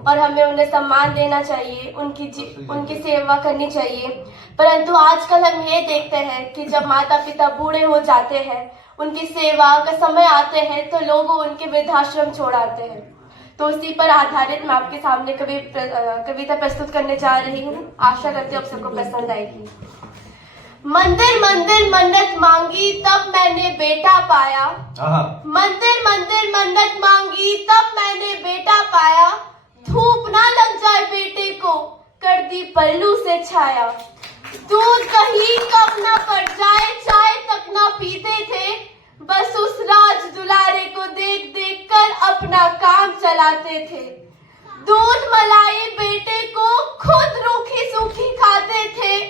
और हमें उन्हें सम्मान देना चाहिए, उनकी सेवा करनी चाहिए। परंतु आजकल हम ये देखते हैं कि जब माता पिता बूढ़े हो जाते हैं, उनकी सेवा का समय आते हैं तो लोग उनके वृद्धाश्रम छोड़ आते हैं। तो उसी पर आधारित मैं आपके सामने कविता प्रस्तुत करने जा रही हूँ। आशा करती हूँ आप सबको पसंद आएगी। मंदिर मंदिर मन्नत मांगी तब मैंने बेटा पाया। मंदिर मंदिर मन्नत मांगी तब मैंने बेटा पाया। धूप ना लग जाए बेटे को, कर दी पल्लू से छाया। दूध कहीं कब ना पड़ जाए, चाय तक ना पीते थे। बस उस राज दुलारे को देख देख कर अपना काम चलाते थे। दूध मलाई बेटे को खुद रूखी सूखी खाते थे।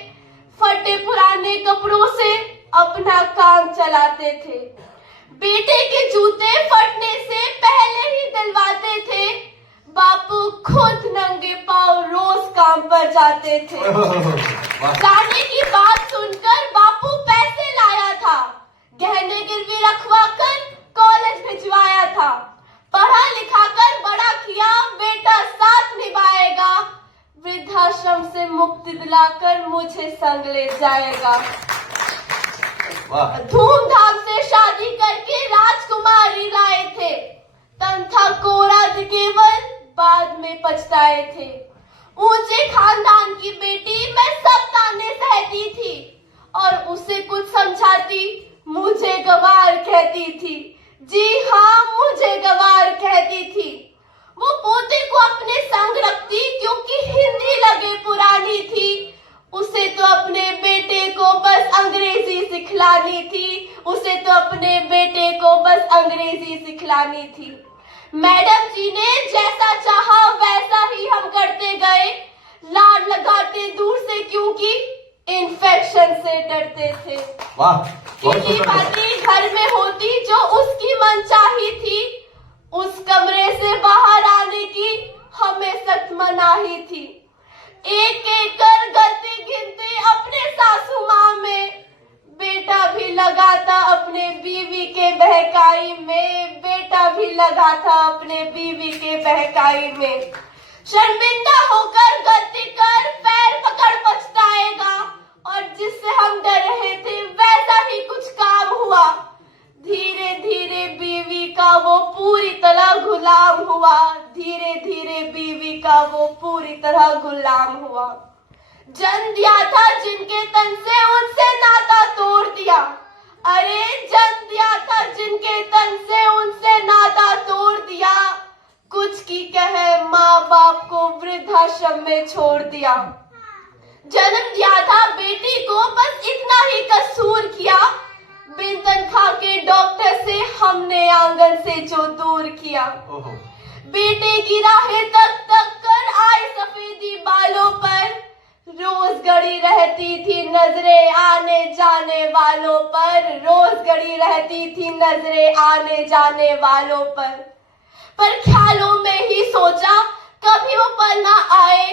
फटे पुराने कपड़ों से अपना काम चलाते थे। बेटे के जूते फटने से पहले ही दिलवाते थे। बापू खुद नंगे पांव रोज काम पर जाते थे। जाने की बात सुनकर बापू पैसे लाया था। गहने गिरवी रखवा कर कॉलेज भिजवाया था। पढ़ा लिखा कर बड़ा किया, बेटा साथ निभाएगा। वृद्धाश्रम से मुक्ति दिलाकर मुझे संग ले जाएगा। धूमधाम से शादी करके राजकुमारी लाए थे। तन था कोरा केवल बाद में पछताए थे। ऊंचे खानदान की बेटी मैं सब ताने सहती थी, और उसे कुछ समझाती मुझे गवार कहती थी। जी हाँ, मुझे गवार कहती थी। वो पोते को अपने संग रखती क्योंकि हिंदी लगे पुरानी थी। उसे तो अपने बेटे को बस अंग्रेजी सिखलानी थी। उसे तो अपने बेटे को बस अंग्रेजी सिखलानी थी। मैडम जी ने जैसा चाहा वैसा ही हम करते गए। लाड लगाते दूर से क्योंकि इन्फेक्शन से डरते थे। कितनी बातें घर में होती जो उसकी मनचाही थी। उस कमरे से बाहर आने की हमें सख्त मनाही थी। एक एक कर गलती गिनती अपने सासू माँ में। बेटा भी लगा था अपने बीवी के बहकाई में। बेटा भी लगा था अपने बीवी के बहकाई में। शर्मिंदा होकर गलती कर पैर पकड़ पछताएगा, और जिससे हम डर रहे थे वैसा ही कुछ काम हुआ। धीरे धीरे बीवी का वो पूरी तरह गुलाम हुआ। धीरे धीरे बीवी का वो पूरी तरह गुलाम हुआ। जन्म दिया था जिनके तन से उनसे नाता तोड़ दिया। अरे जन्म दिया था जिनके तन से उनसे नाता तोड़ दिया। कुछ की कहे माँ बाप को वृद्धाश्रम में छोड़ दिया। जन्म दिया था बेटी को बस इतना ही कसूर किया। बिन तनख्वाह के डॉक्टर से हमने आंगन से जो दूर किया। बेटे की राहें तक तक कर आई सफेदी बालों पर। रोज गड़ी रहती थी नजरें आने जाने वालों पर। रोज गड़ी रहती थी नजरें आने जाने वालों पर ख्यालों में ही सोचा कभी वो पल ना आए।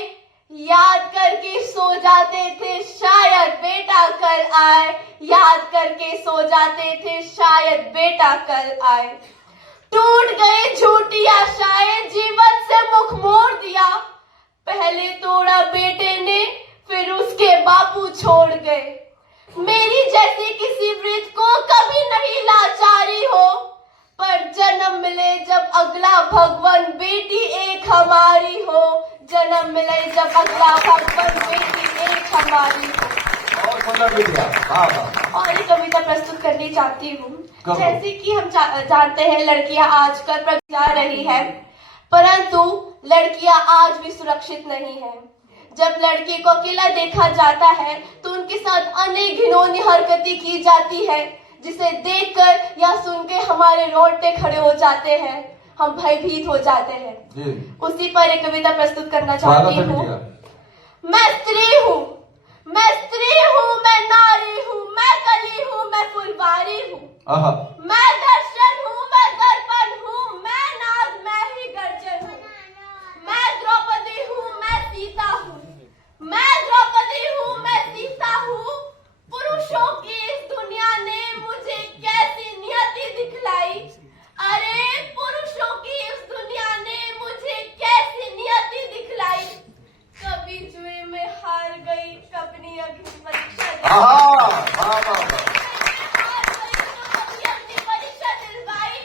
याद करके सो जाते थे शायद बेटा कल आए। याद करके सो जाते थे शायद बेटा कल आए। टूट गए झूठी आशाएं, जीवन से मुख मोड़ दिया। पहले तोड़ा बेटे ने, फिर उसके बापू छोड़ गए। मेरी जैसी किसी वृद्ध को कभी नहीं लाचारी हो, पर जन्म मिले जब अगला भगवान बेटी एक हमारी हो। जन्म मिले जब अगला भगवान बेटी एक हमारी हो। और ये कविता प्रस्तुत करनी चाहती हूँ। जैसे कि हम जानते हैं लड़कियां आजकल जा रही है, परंतु लड़कियां आज भी सुरक्षित नहीं है। जब लड़की को अकेला देखा जाता है तो उनके साथ अनेक घिनौनी हरकतें की जाती है, जिसे देखकर या सुन के हमारे रोंगटे खड़े हो जाते हैं, हम भयभीत हो जाते हैं। उसी पर एक कविता प्रस्तुत करना चाहती हूँ। मैं स्त्री हूँ, मैं स्त्री हूँ, मैं नारी हूँ, मैं कली हूँ, मैं फुलवारी हूँ। मैं दर्शन हूँ, मैं दर्पण हूँ, मैं नाद, मैं ही गर्जन हूँ। मैं द्रौपदी हूँ, मैं सीता हूँ। मैं द्रौपदी हूँ, मैं सीता हूँ। पुरुषों की इस दुनिया ने मुझे कैसी नियति दिखलाई। अरे पुरुषों की इस दुनिया ने मुझे कैसी नियति परीक्षा दिलवाई,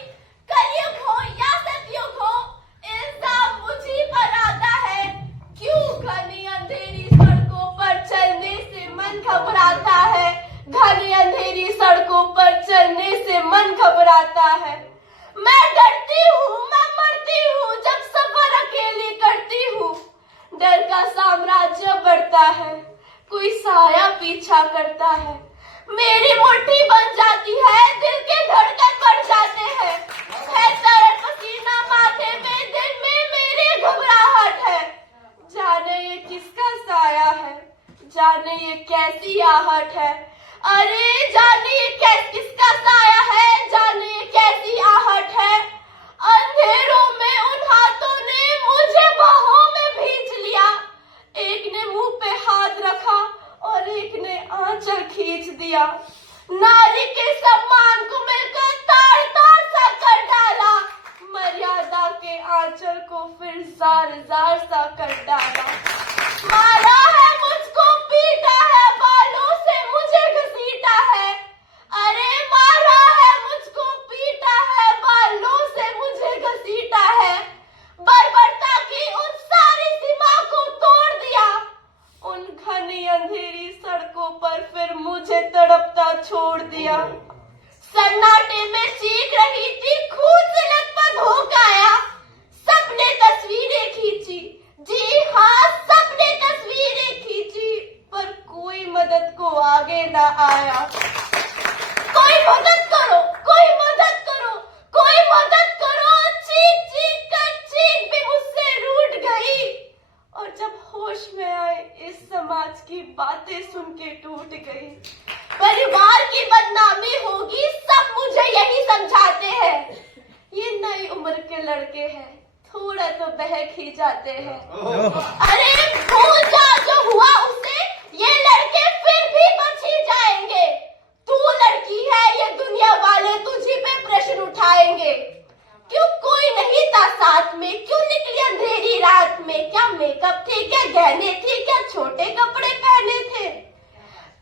कलयुग हो या सतयुग हो, इल्जाम मुझी पर आता है। क्यों घनी अंधेरी सड़कों पर चलने से मन घबराता है, घनी अंधेरी सड़कों पर चलने से मन घबराता है। मैं डरती हूँ, मैं मरती हूँ जब सफर अकेली करती हूँ। डर का साम्राज्य बढ़ता है, कोई साया पीछा करता है। मेरी मुट्ठी बन जाती है, दिल के धड़कन बढ़ जाते हैं। है तरल पसीना माथे में, दिल में मेरे घबराहट है। जाने ये किसका साया है, जाने ये कैसी आहट है। अरे जाने ये किसका साया है, जाने ये कैसी आहट है। अंधेरों में उन हाथों ने मुझे बाहों में भींच लिया। एक ने मुंह पे हाथ रखा और एक ने आंचल खींच दिया। नारी के सम्मान को मिलकर ताड़ ताड़ सा कर डाला, मर्यादा के आंचल को फिर जार जार सा कर डाला। मारा है मुझको, पीटा है, बालों से मुझे घसीटा है। अरे मारा है मुझको, पीटा है, बालों से मुझे घसीटा है। बर्बरता की उन सारी सीमा को तोड़ दिया। उन घनी अंधेरी सड़कों पर फिर मुझे तड़पता छोड़ दिया। सन्नाटे में चीख रही थी, खून से लथपथ हो गया। सबने तस्वीरें खींची, जी हाँ सबने तस्वीरें खींची, पर कोई मदद को आगे ना आया। कोई मदद करो, कोई मदद करो, कोई मदद करो। चीख चीख कर चीख भी मुझसे रूठ गई। और जब होश में आए, इस समाज की बातें सुन के टूट गई। परिवार की बदनामी होगी, सब मुझे यही समझाते हैं। ये नई उम्र के लड़के हैं, थोड़ा तो बहक ही जाते हैं। अरे भूल जा जो हुआ उसे, ये लड़के फिर भी बच ही जाएंगे। तू लड़की है, ये दुनिया वाले तुझी पे प्रश्न उठाएंगे। क्यों कोई नहीं था साथ में, क्यों निकली अंधेरी रात में। क्या मेकअप थे, क्या गहने थे, क्या छोटे कपड़े पहने थे।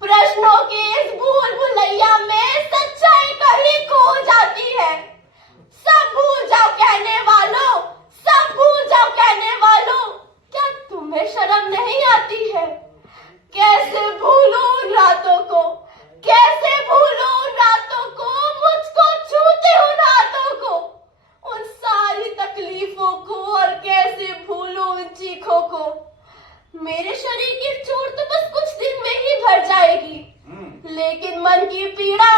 प्रश्नों के इस भूल भुलैया में सच्चाई कहीं खो जाती है। सब भूल जाओ कहने वालों, सब भूल जाओ कहने वालों। क्या तुम्हें शर्म नहीं आती है। कैसे भूलूं उन रातों को, कैसे भूलूं उन रातों को, मुझको छूते उन हाथों को, उन सारी तकलीफों को। और कैसे भूलूं उन चीखों को। मेरे शरीर की चोट तो बस कुछ दिन में ही भर जाएगी, लेकिन मन की पीड़ा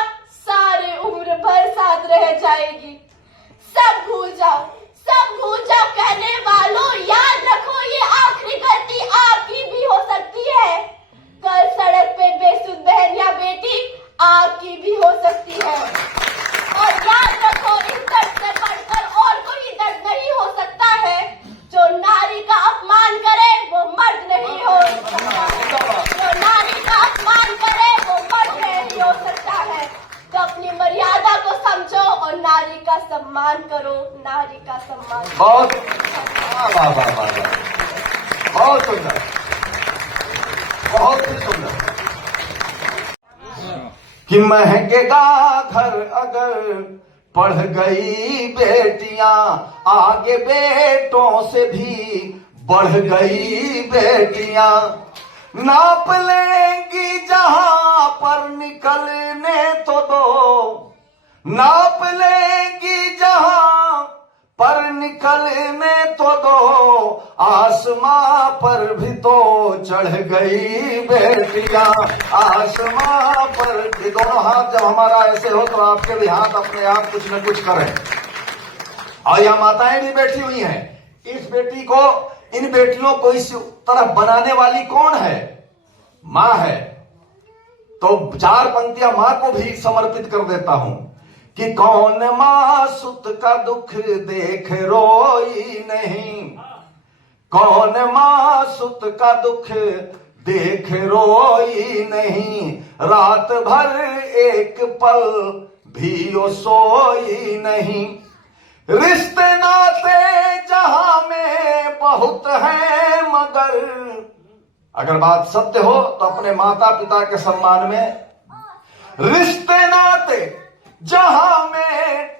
सारे उम्र भर साथ रह जाएगी। सब भूल जाओ, सब भूल जाओ कहने वालों। याद रखो ये आखिरी गलती आपकी भी हो सकती है। कल सड़क पे बेसुध बहन या बेटी आपकी भी हो सकती है। और याद रखो इस दर्द से बढ़कर और कोई दर्द नहीं हो सकता है। जो नारी का अपमान करे वो मर्द नहीं हो सकता है। जो नारी का अपमान करे वो मर्द नहीं हो सकता है। तो अपनी मर्यादा को समझो और नारी का सम्मान करो, नारी का सम्मान। बहुत वाह वाह वाह वाह, बहुत सुंदर, बहुत ही सुंदर। कि महंगेगा घर अगर पढ़ गई बेटियां, आगे बेटों से भी बढ़ गई बेटियां। नाप लेंगी जहां पर निकलने तो दो, नाप लेंगी जहां पर निकलने तो दो। आसमां पर भी तो चढ़ गई बेटियां, आसमां पर भी। दोनों हाथ जब हमारा ऐसे हो तो आपके भी हाथ अपने आप कुछ न कुछ करें। और यहाँ माताएं भी बैठी हुई हैं। इस बेटी को, इन बेटियों को इस तरफ बनाने वाली कौन है? मां है। तो 4 पंक्तियां मां को भी समर्पित कर देता हूं। कि कौन मां सुत का दुख देख रोई नहीं, कौन मां सुत का दुख देख रोई नहीं। रात भर एक पल भी वो सोई नहीं। रिश्ते नाते जहां में बहुत है मगर अगर बात सत्य हो तो अपने माता पिता के सम्मान में रिश्ते नाते जहां में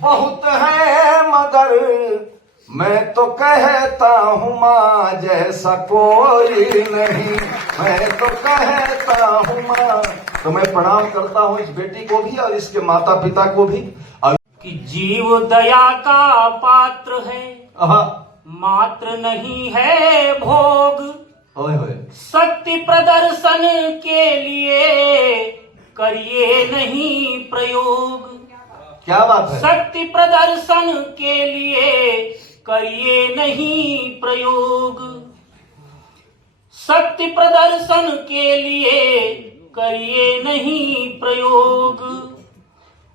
बहुत है, मगर मैं तो कहता हूं मां जैसा कोई नहीं, मैं तो कहता हूं मां। तो मैं प्रणाम करता हूं इस बेटी को भी और इसके माता पिता को भी। कि जीव दया का पात्र है, आहा, मात्र नहीं है भोग। ओए होए, शक्ति प्रदर्शन के लिए करिए नहीं प्रयोग। क्या बात है। शक्ति प्रदर्शन के लिए करिए नहीं प्रयोग। शक्ति प्रदर्शन के लिए करिए नहीं प्रयोग।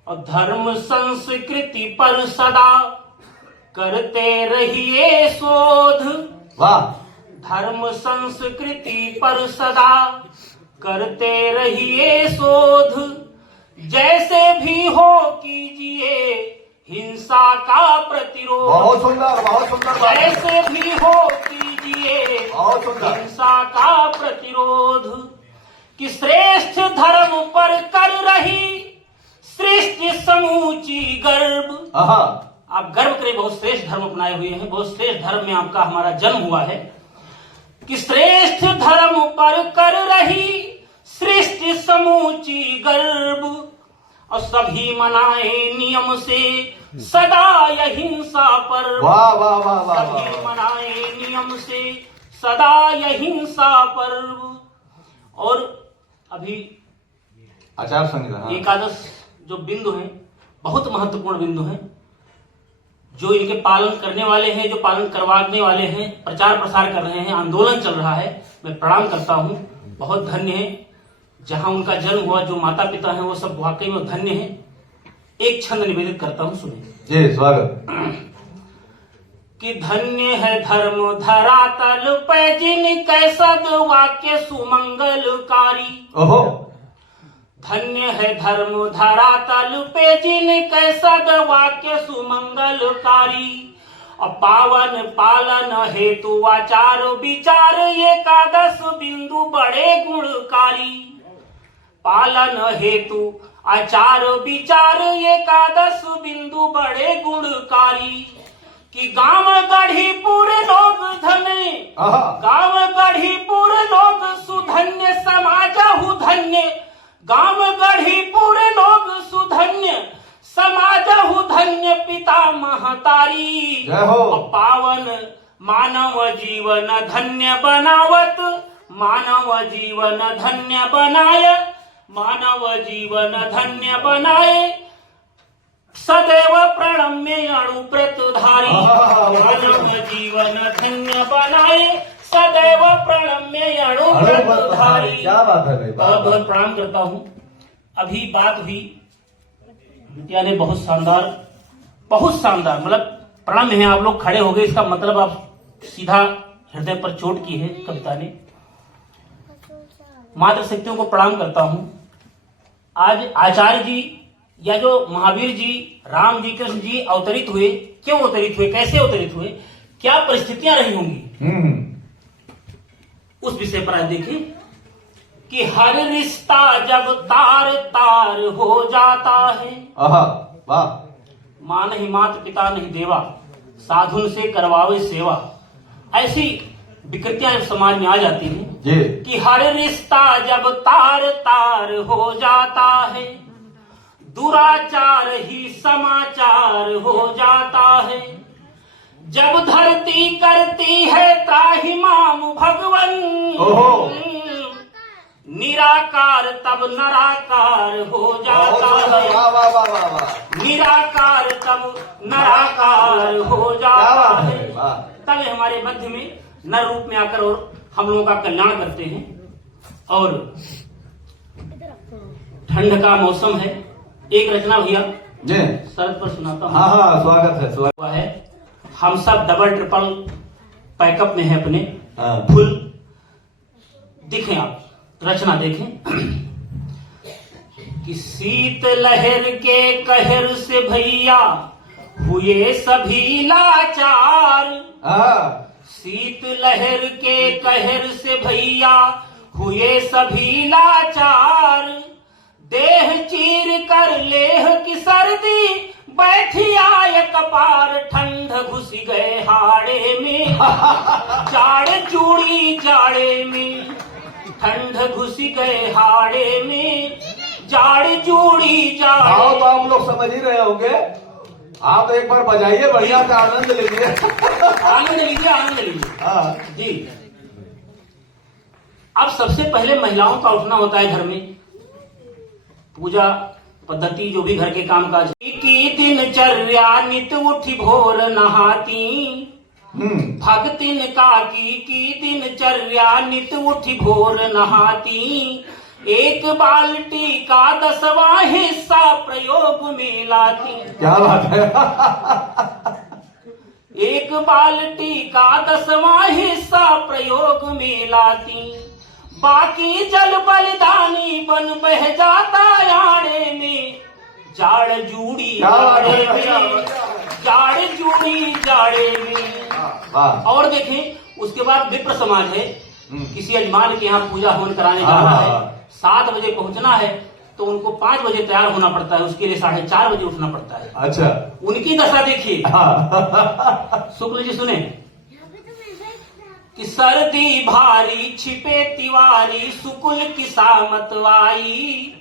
और धर्म संस्कृति पर सदा करते रहिए शोध। वाह। धर्म संस्कृति पर सदा करते रहिए शोध। जैसे भी हो कीजिए हिंसा का प्रतिरोध। बहुत सुंदर, बहुत सुंदर बात है। जैसे भी हो कीजिए बहुत सुंदर। हिंसा का प्रतिरोध। कि श्रेष्ठ धर्म पर कर रही सृष्टि समूची गर्व। आहा, आप गर्व करें, बहुत श्रेष्ठ धर्म अपनाए हुए हैं, बहुत श्रेष्ठ धर्म में आपका हमारा जन्म हुआ है। कि श्रेष्ठ धर्म पर कर रही सृष्टि समूची गर्व। और सभी मनाए नियम से सदा अहिंसा पर्व। वाह वाह वाह वाह सभी वाह। मनाए नियम से सदा अहिंसा पर्व। और अभी आचार संहिता, हाँ। एकादश जो बिंदु हैं बहुत महत्वपूर्ण बिंदु हैं, जो इनके पालन करने वाले हैं, जो पालन करवाने वाले हैं, प्रचार प्रसार कर रहे हैं, आंदोलन चल रहा है। मैं प्रणाम करता हूं, बहुत धन्य है। जहां उनका जन्म हुआ, जो माता पिता हैं, वो सब वाकई में धन्य हैं। एक छंद निवेदित करता हूं, सुनिए। जी, स्वागत। कि धन्य है धर्म धरातल पे जिनके सद्वाक्य सुमंगलकारी। ओहो। धन्य है धर्म धरातल पे जिनके सद्वाक्य सुमंगलकारी। और पावन पालन हेतु आचार विचार एकादश बिंदु बड़े गुणकारी। पालन हेतु आचार विचार एकादश बिंदु बड़े गुणकारी। कि गांव गढ़ीपुर लोग धन्य, आहा, गांव गढ़ीपुर लोग सुधन्य, समाजहु धन्य। गांव गढ़ीपुर लोग सुधन्य, समाजहु धन्य, पिता महतारी। जय हो। पावन मानव जीवन धन्य बनावत, मानव जीवन धन्य बनाय, मानव जीवन धन्य बनाए। सदैव प्रणम्य अणुव्रतधारी। मानव जीवन धन्य बनाए, सदैव प्रणम्य अणुव्रतधारी। क्या बात है भाई, बहुत बहुत प्रणाम करता हूँ। अभी बात हुई, बिटिया ने बहुत शानदार, मतलब प्रणम्य है। आप लोग खड़े हो गए, इसका मतलब आप सीधा हृदय पर चोट की है कविता ने। मातृशक्तियों को प्रणाम करता हूँ। आज आचार्य जी या जो महावीर जी, राम जी, कृष्ण जी अवतरित हुए, क्यों अवतरित हुए, कैसे अवतरित हुए, क्या परिस्थितियां रही होंगी, उस विषय पर आज देखें। कि हर रिश्ता जब तार तार हो जाता है। आहा, वाह। मां नहीं मात पिता नहीं देवा, साधुन से करवावे सेवा। ऐसी विकृतियां जब समाज में आ जाती हैं जी। कि हर रिश्ता जब तार तार हो जाता है, दुराचार ही समाचार हो जाता है। जब धरती करती है त्राहिमाम भगवन, ओहो। निराकार तब नराकार हो जाता है। वाह वाह वाह वाह वाह। निराकार तब नराकार हो क्या जाता बात है। है, वाह। तब ये हमारे मध्य में नर रूप में आकर और हम लोगों का कल्याण करते हैं। और ठंड का मौसम है, एक रचना भैया जी, शरद पर सुनाता हूँ। हाँ हाँ, स्वागत है, स्वागत हुआ है। हम सब डबल ट्रिपल पैकअप में है अपने, हाँ। फुल। देखें आप, रचना देखें। कि शीत लहर के कहर से भैया हुए सभी लाचार। हाँ, शीत लहर के कहर से भैया हुए सभी लाचार, देह चीर कर लेह की सर्दी बैठी आय कपार, ठंड घुस गए हाड़े में जाड़ चूड़ी जाड़े में, ठंड घुस गए हाड़े में जाड़ चूड़ी जाड़े। आओ तो आप लोग समझ ही रहे होंगे, आप एक बार बजाइए, बढ़िया से आनंद लीजिए। आनंद लीजिए, आनंद लीजिए। हाँ जी, अब सबसे पहले महिलाओं का उठना होता है घर में, पूजा पद्धति जो भी घर के काम काज की दिनचर्या, नित उठी भोर नहाती, भगतिन का की दिनचर्या, नित उठी भोर नहाती, एक बाल्टी का 10वां हिस्सा प्रयोग में लाती। क्या बात है। एक बाल्टी का 10वां हिस्सा प्रयोग में लाती, बाकी जल बलिदानी बन बह जाता याड़े में, जाड़ जूड़ी जाड़े में, जाड़ जूड़ी जाड़े में। और देखें, उसके बाद विप्र समाज है, किसी यजमान के यहाँ पूजा हवन कराने जाना है, 7 बजे पहुंचना है, तो उनको 5 बजे तैयार होना पड़ता है, उसके लिए 4:30 बजे उठना पड़ता है। अच्छा, उनकी दशा देखिए। शुक्ल जी सुने कि सर्दी भारी छिपे तिवारी, सुकुल की सामतवाई,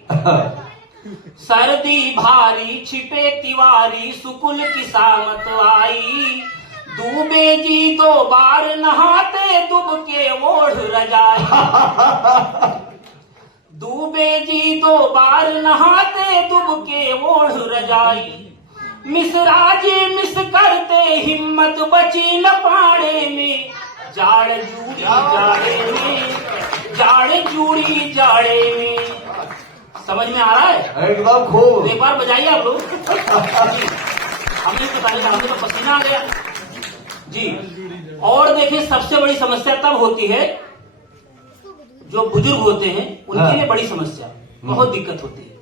सर्दी भारी छिपे तिवारी, सुकुल की सामतवाई, डूबे जी 2 बार नहाते दुब के ओढ़ रजाई, डूबे जी 2 बार नहाते दुब के ओढ़ रजाई, मिसराजे मिस करते हिम्मत बची न पाड़े में, जाड़ जूड़ी जाड़े में, जाड़ जूड़ी जाड़े में। समझ में आ रहा है? एकदम खूब। एक बार बजाइए आप लोग। हमें बताइए, हमें तो पसीना आ गया जी। और देखिए, सबसे बड़ी समस्या तब होती है जो बुजुर्ग होते हैं, उनके लिए बड़ी समस्या, बहुत दिक्कत होती है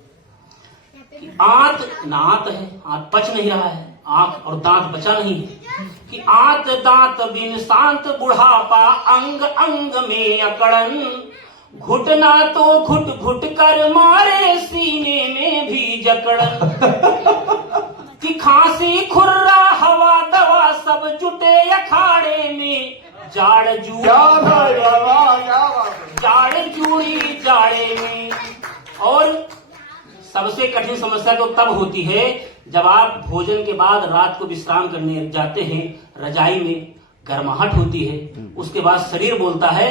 कि आंत नात है, आंत पच नहीं रहा है, आंख और दांत बचा नहीं है, कि आंत दांत बिन शांत बुढ़ापा, अंग अंग में अकड़न, घुटना तो घुट घुट कर मारे सीने में भी जकड़न, कि खांसी खुर्रा हवा दवा सब जुटे अखाड़े में, जाड़ जूड़ी जाड़ जूड़ी जाड़े में। और सबसे कठिन समस्या तो तब होती है जब आप भोजन के बाद रात को विश्राम करने जाते हैं, रजाई में गर्माहट होती है, उसके बाद शरीर बोलता है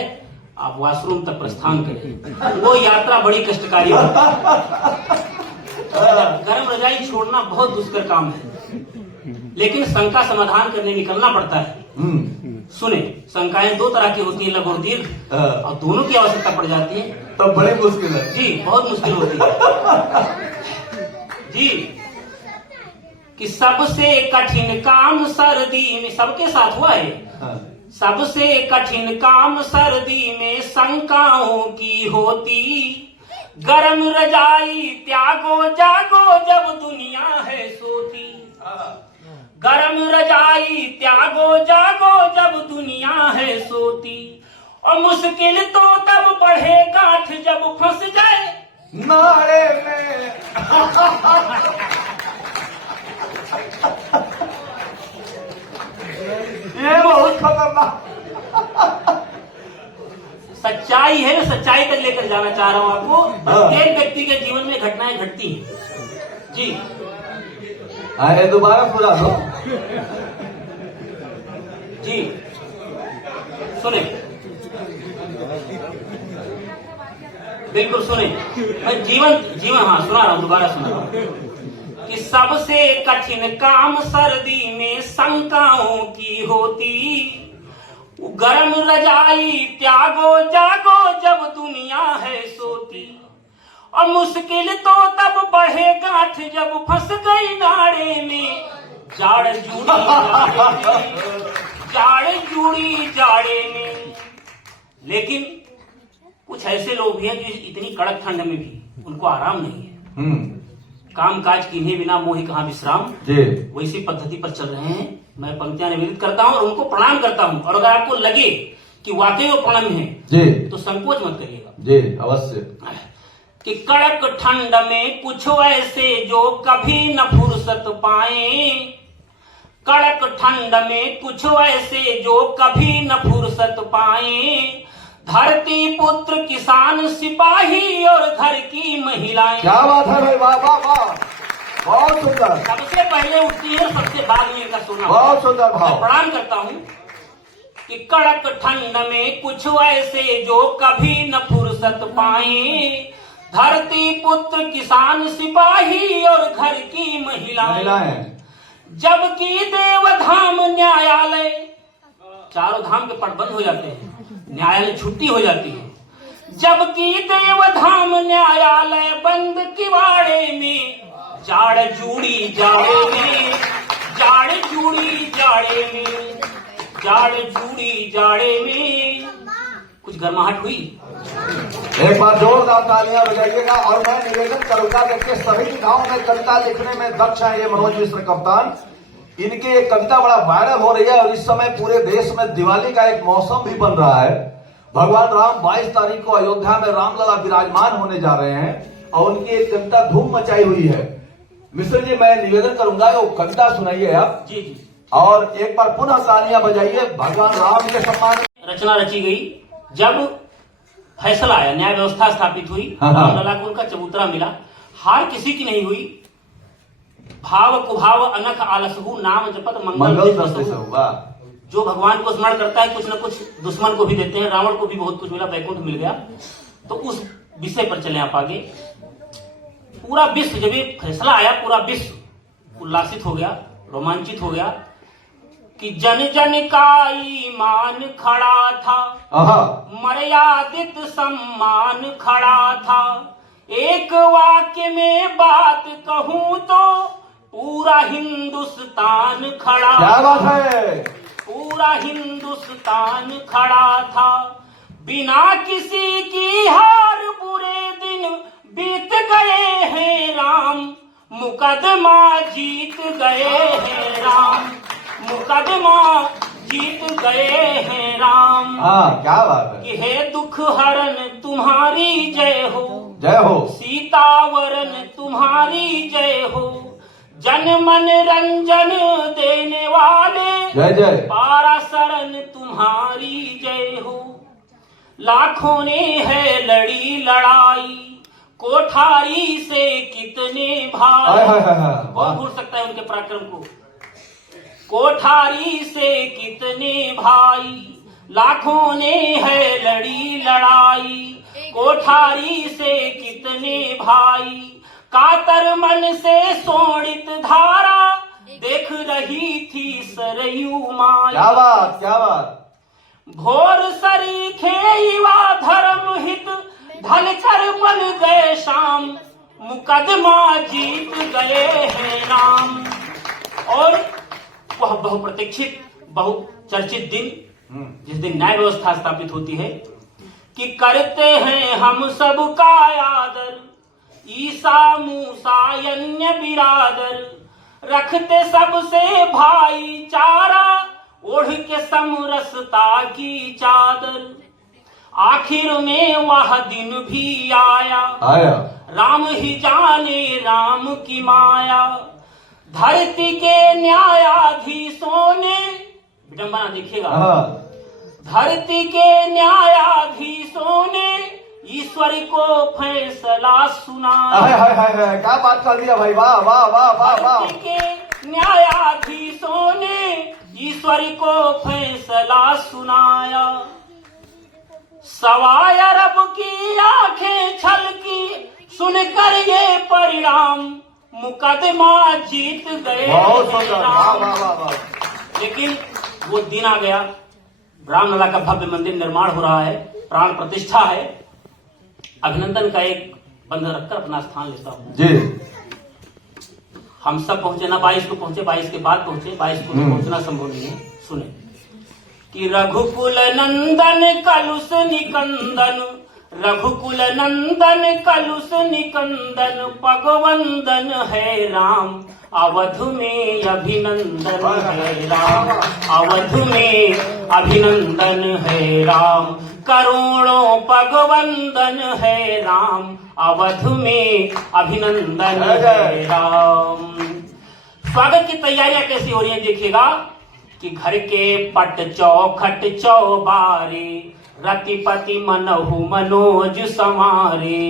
आप वॉशरूम तक प्रस्थान करें, वो यात्रा बड़ी कष्टकारी होती है। गर्म रजाई छोड़ना बहुत दुष्कर काम है, लेकिन शंका समाधान करने निकलना पड़ता है। सुने, शंकाएं 2 तरह की होती है, लघु और दीर्घ, और दोनों की आवश्यकता पड़ जाती है, तो बड़ी मुश्किल है जी, बहुत मुश्किल होती है जी। कि सबसे कठिन काम सर्दी में, सबके साथ हुआ है, सबसे कठिन काम सर्दी में शंकाओं की होती, गरम रजाई त्यागो जागो जब दुनिया है सोती, गरम रजाई त्यागो जागो जब दुनिया है सोती, और मुश्किल तो तब बढ़े गांठ जब फंस जाए नारे में। ये बहुत खतरनाक सच्चाई है, मैं सच्चाई तक लेकर जाना चाह रहा हूं आपको। प्रत्येक व्यक्ति के जीवन में घटनाएं घटती हैं जी। अरे दोबारा सुना दो जी। सुने, बिल्कुल सुने, मैं जीवन हाँ सुना रहा हूं, दोबारा सुना रहा हूं कि सबसे कठिन काम सर्दी में शंकाओं की होती, गरम रजाई त्यागो जागो जब दुनिया है सोती, और मुश्किल तो तब बढ़े गांठ जब फंस गई नाड़े में, जाड़ जूड़ी जाड़े में, जाड़ जूड़ी जाड़े में। लेकिन कुछ ऐसे लोग भी हैं जो इतनी कड़क ठंड में भी उनको आराम नहीं है, काम काज किन्हे बिना मोहि कहाँ विश्राम, जी वैसी पद्धति पर चल रहे हैं। मैं पंक्तियां निवेदित करता हूँ और उनको प्रणाम करता हूँ, और अगर आपको लगे कि वाकई वो प्रणाम है जी तो संकोच मत करिएगा। जी अवश्य। कि कड़क ठंड में कुछ ऐसे जो कभी न फुर्सत पाए, कड़क ठंड में कुछ ऐसे जो कभी न फुर्सत पाए, धरती पुत्र किसान सिपाही और घर की महिलाएं। क्या बात है भाई, वाह वाह वाह, बहुत सुंदर, सबसे पहले उठती है, सबसे बाद में इनका सुना। बहुत सुंदर मैं भाव। प्रणाम करता हूँ कि कड़क ठंड में कुछ ऐसे जो कभी न फुर्सत पाए, धरती पुत्र किसान सिपाही और घर की महिलाएं, जबकि देवधाम न्यायालय, चारों धाम के पट बंद हो जाते हैं, न्यायालय छुट्टी हो जाती है, जबकि देवधाम न्यायालय बंद किवाड़े में, जाड़ जूड़ी जाड़े में, जाड़ जूड़ी जाड़े में, जाड़ जूड़ी जाड़े में। कुछ गर्माहट हुई? एक बार जोरदार तालियां बजाइएगा। और मैं निवेदन करूंगा, देखिए सभी गांव में कविता लिखने में दक्ष है ये मनोज मिश्र कप्तान, इनकी एक कविता बड़ा वायरल हो रही है और इस समय पूरे देश में दिवाली का एक मौसम भी बन रहा है। भगवान राम 22 तारीख को अयोध्या में रामलला विराजमान होने जा रहे हैं और उनकी एक कविता धूम मचाई हुई है। मिश्र जी, मैं निवेदन करूंगा वो कविता सुनाइए आप जी जी, और एक बार पुनः तालियां बजाइए भगवान राम के सम्मान। रचना रची गई जब फैसला आया, न्याय व्यवस्था स्थापित हुई, रामलला को उनका चबूतरा मिला, हार किसी की नहीं हुई। भाव कुभाव अनख आलसहु नाम जपत मंगल होगा। जो भगवान को स्मरण करता है कुछ न कुछ दुश्मन को भी देते हैं। रावण को भी बहुत कुछ मिला, वैकुंठ मिल गया। तो उस विषय पर चले आप आगे। पूरा विश्व, जब ये फैसला आया, पूरा विश्व उल्लासित हो गया, रोमांचित हो गया कि जन जन का ईमान खड़ा था, मर्यादित सम्मान खड़ा था। एक वाक्य में बात कहूं तो पूरा हिंदुस्तान खड़ा, क्या बात है, पूरा हिंदुस्तान खड़ा था। बिना किसी की हार बुरे दिन बीत गए हैं राम, मुकदमा जीत गए हैं राम, मुकदमा जीत गए हैं राम। हाँ, क्या बात है। कि हे दुख हरण तुम्हारी जय हो, जय हो। सीतावरण तुम्हारी जय हो। जन मन रंजन देने वाले जय जय। पारा शरण तुम्हारी जय हो। लाखों ने है लड़ी लड़ाई, कोठारी से कितने भाई। कौन भूल सकता है उनके पराक्रम को। कोठारी से कितने भाई, लाखों ने है लड़ी लड़ाई, कोठारी से कितने भाई। कातर मन से सोणित धारा देख रही थी सरयू माई। क्या बात, क्या बात। भोर सरीखे युवा धर्म हित ढल कर बन गए शाम, मुकदमा जीत गए हैं राम। और वह बहुप्रतीक्षित बहुचर्चित दिन, जिस दिन न्याय व्यवस्था स्थापित होती है कि करते हैं हम सबका आदर, ईसा मूसा अन्य बिरादर, रखते सबसे भाईचारा, ओढ़ के समरसता की चादर। आखिर में वह दिन भी आया, राम ही जाने राम की माया। धरती के न्यायाधीशों ने, विडंबना देखिएगा, धरती के न्यायाधीशों ने ईश्वर को फैसला सुनाया। क्या बात कर दिया भाई, वाह वाह वाह वाह वाह। धरती के न्यायाधीशों ने ईश्वर को फैसला सुनाया। 1.25 अरब की आंखें छलकी सुनकर ये परिणाम, मुकदमा जीत गए राम। लेकिन वो दिन आ गया, रामलला का भव्य मंदिर निर्माण हो रहा है, प्राण प्रतिष्ठा है। अभिनंदन का एक बंधन रखकर अपना स्थान लेता हूं जी। हम सब पहुंचे ना, 22 को पहुंचे, 22 के बाद पहुंचे, 22 को पहुंचना संभव नहीं है। सुने कि रघुकुल नंदन कलुष निकंदन, रघुकुल नंदन कलुष निकंदन पगवंदन है राम, अवध में अभिनंदन है राम, अवध में अभिनंदन है राम, करोड़ों पगवंदन है राम, अवध में अभिनंदन है राम। स्वागत की तैयारियां कैसी हो रही हैं देखिएगा कि घर के पट चौखट चौबारे, रतिपति मनहु मनोज संवारे,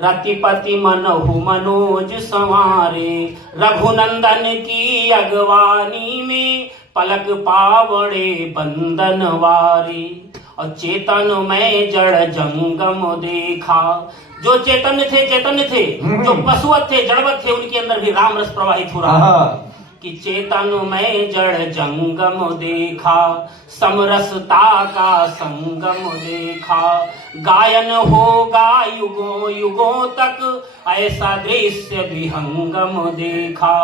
रतिपति मनहु मनोज संवारे, रघुनंदन की अगवानी में पलक पावड़े बंदन वारे। और चेतन में जड़ जंगम देखा, जो चेतन थे जो पशुवत थे जड़वत थे उनके अंदर भी राम रस प्रवाहित हो रहा कि चेतन में जड़ जंगम देखा, समरसता का संगम देखा, गायन होगा युगों युगों तक ऐसा दृश्य विहंगम देखा।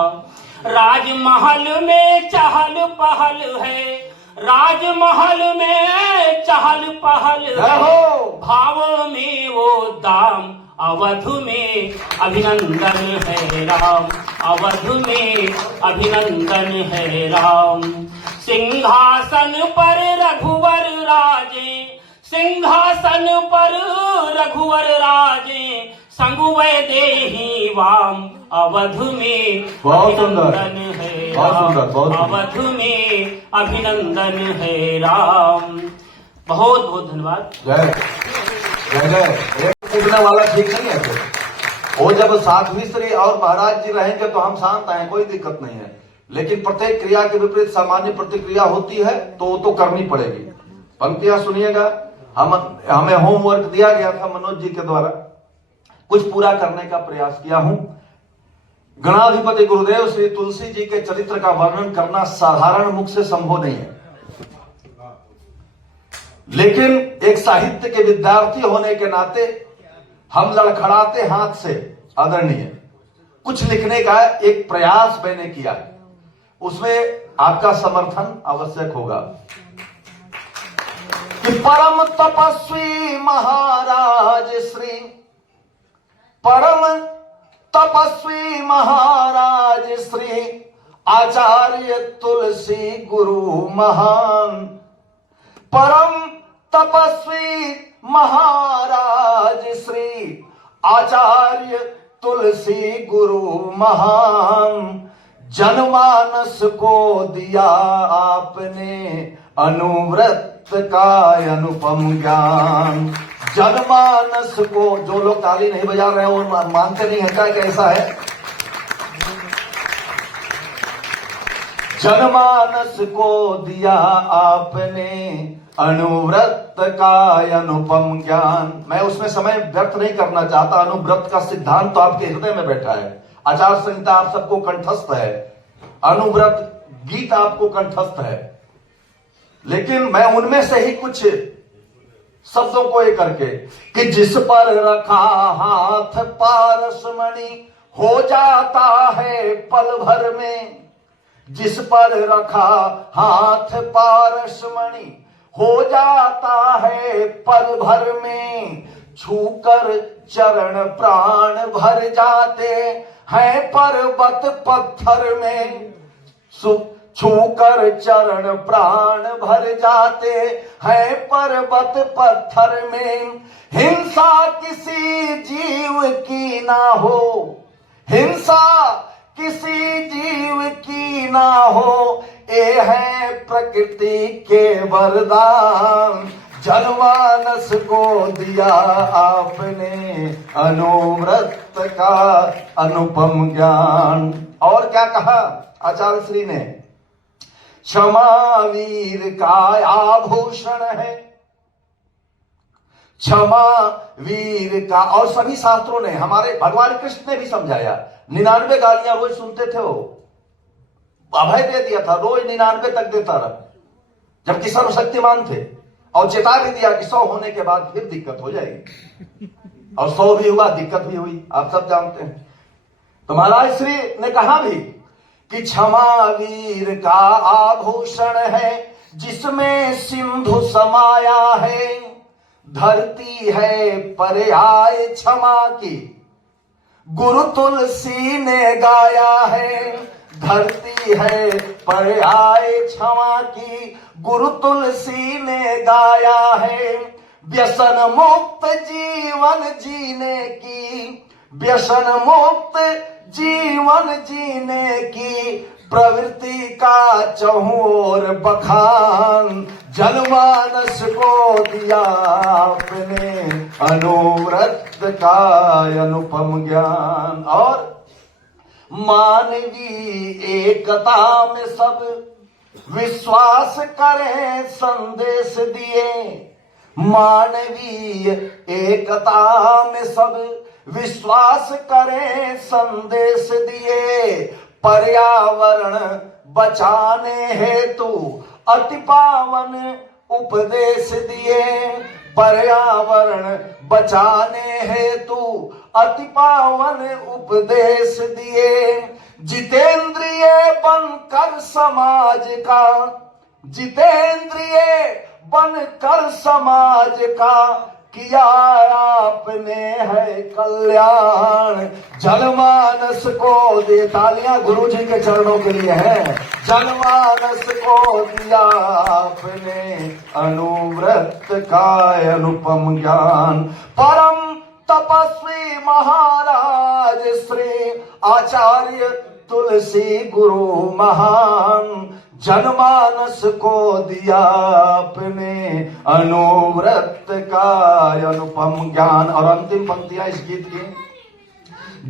राजमहल में चहल पहल है, राजमहल में चहल पहल है, भावों में वो दाम, अवध में अभिनंदन है राम, अवध में अभिनंदन है राम। सिंहासन पर रघुवर राजे, सिंहासन पर रघुवर राजे, संगुवै देहि वाम, अवध में अभिनंदन है राम, अवध में अभिनंदन है राम। बहुत बहुत धन्यवाद। जय जय जय। पूछने वाला ठीक नहीं है फिर। वो जब साध्वी श्री और महाराज जी रहेंगे तो हम शांत हैं, कोई दिक्कत नहीं है, लेकिन प्रत्येक क्रिया के विपरीत सामान्य प्रतिक्रिया होती है तो वो तो करनी पड़ेगी। पंक्तियां सुनिएगा। हमें होमवर्क दिया गया था मनोज जी के द्वारा, कुछ पूरा करने का प्रयास किया हूं। गणाधिपति गुरुदेव श्री तुलसी जी के चरित्र का वर्णन करना साधारण मुख से संभव नहीं है, लेकिन एक साहित्य के विद्यार्थी होने के नाते हम लड़खड़ाते हाथ से आदरणीय कुछ लिखने का एक प्रयास मैंने किया, उसमें आपका समर्थन आवश्यक होगा। कि परम तपस्वी महाराज श्री, परम तपस्वी महाराज श्री आचार्य तुलसी गुरु महान, परम तपस्वी महाराज श्री आचार्य तुलसी गुरु महान, जनमानस को दिया आपने अनुव्रत का अनुपम ज्ञान। जनमानस को, जो लोग ताली नहीं बजा रहे हैं वो मानते नहीं है क्या कैसा है। जनमानस को दिया आपने अनुव्रत का अनुपम ज्ञान। मैं उसमें समय व्यर्थ नहीं करना चाहता। अनुव्रत का सिद्धांत तो आपके हृदय में बैठा है, आचार संहिता आप सबको कंठस्थ है, अनुव्रत गीत आपको कंठस्थ है, लेकिन मैं उनमें से ही कुछ शब्दों को ये करके कि जिस पर रखा हाथ पारसमणि हो जाता है पल भर में, जिस पर रखा हाथ पारसमणि हो जाता है पल भर में, छूकर चरण प्राण भर जाते हैं पर्वत पत्थर में, छूकर चरण प्राण भर जाते हैं पर्वत पत्थर में। हिंसा किसी जीव की ना हो, हिंसा किसी जीव की ना हो, ये है प्रकृति के वरदान। जनमानस को दिया आपने अनुव्रत का अनुपम ज्ञान। और क्या कहा आचार्य श्री ने, क्षमा वीर का आभूषण है, क्षमा वीर का। और सभी शास्त्रों ने, हमारे भगवान कृष्ण ने भी समझाया। 99 गालियां रोज सुनते थे, वो अभय दे दिया था, रोज 99 तक देता रहा, जबकि सर्वशक्तिमान थे, और चेता भी दिया कि 100 होने के बाद फिर दिक्कत हो जाएगी, और 100 भी हुआ, दिक्कत भी हुई, आप सब जानते हैं। तो महाराज श्री ने कहा भी कि क्षमा वीर का आभूषण है, जिसमें सिंधु समाया है, धरती है पर्याय क्षमा की, गुरु तुलसी ने गाया है। धरती है पर्याय क्षमा की, गुरु तुलसी ने गाया है। व्यसन मुक्त जीवन जीने की, व्यसन मुक्त जीवन जीने की प्रवृत्ति का चहुओर बखान जनमानस को दिया आपने अनुव्रत का अनुपम ज्ञान। और मानवी एकता में सब विश्वास करें संदेश दिए, मानवीय एकता में सब विश्वास करें संदेश दिए। पर्यावरण बचाने हेतु अति पावन उपदेश दिए, पर्यावरण बचाने हेतु अति पावन उपदेश दिए। जितेंद्रिय बनकर समाज का, जितेंद्रिय बनकर समाज का किया आपने है कल्याण। जनमानस को दे, तालियां गुरु जी के चरणों के लिए है। जनमानस को दिया आपने अनुव्रत का अनुपम ज्ञान। परम तपस्वी महाराज श्री आचार्य तुलसी गुरु महान, जनमानस को दिया आपने अनुव्रत का अनुपम ज्ञान। और अंतिम पंक्तियां इस गीत की,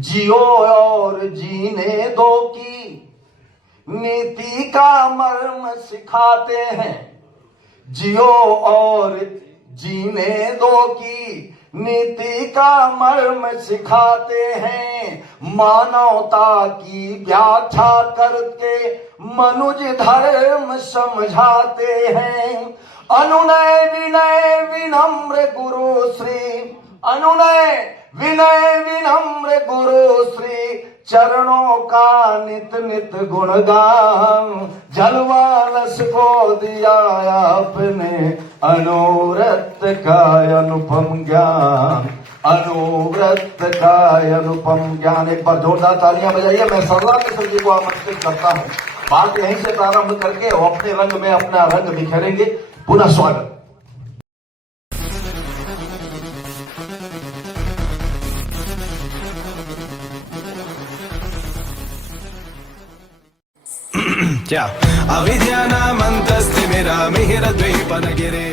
जियो और जीने दो की नीति का मर्म सिखाते हैं। जियो और जीने दो की नीति का मर्म सिखाते हैं। मानवता की व्याख्या करके मनुज धर्म समझाते हैं। अनुनय विनय विनम्र गुरु श्री, अनुनय विनय विनम्र गुरु श्री चरणों का नित नित गुणगान। जनमानस को दिया आपने अनुव्रत का अनुपम ज्ञान, अनुव्रत का अनुपम ज्ञान। एक बार जोरदार तालियां बजाइए। मैं सर्वा के सभी को आमंत्रित करता हूं, बात यहीं से प्रारंभ करके वो अपने रंग में अपना रंग बिखेरेंगे। पुनः स्वागत। क्या अविद्यानामन्तस्तिमिरमिहिरद्वीपनगिरे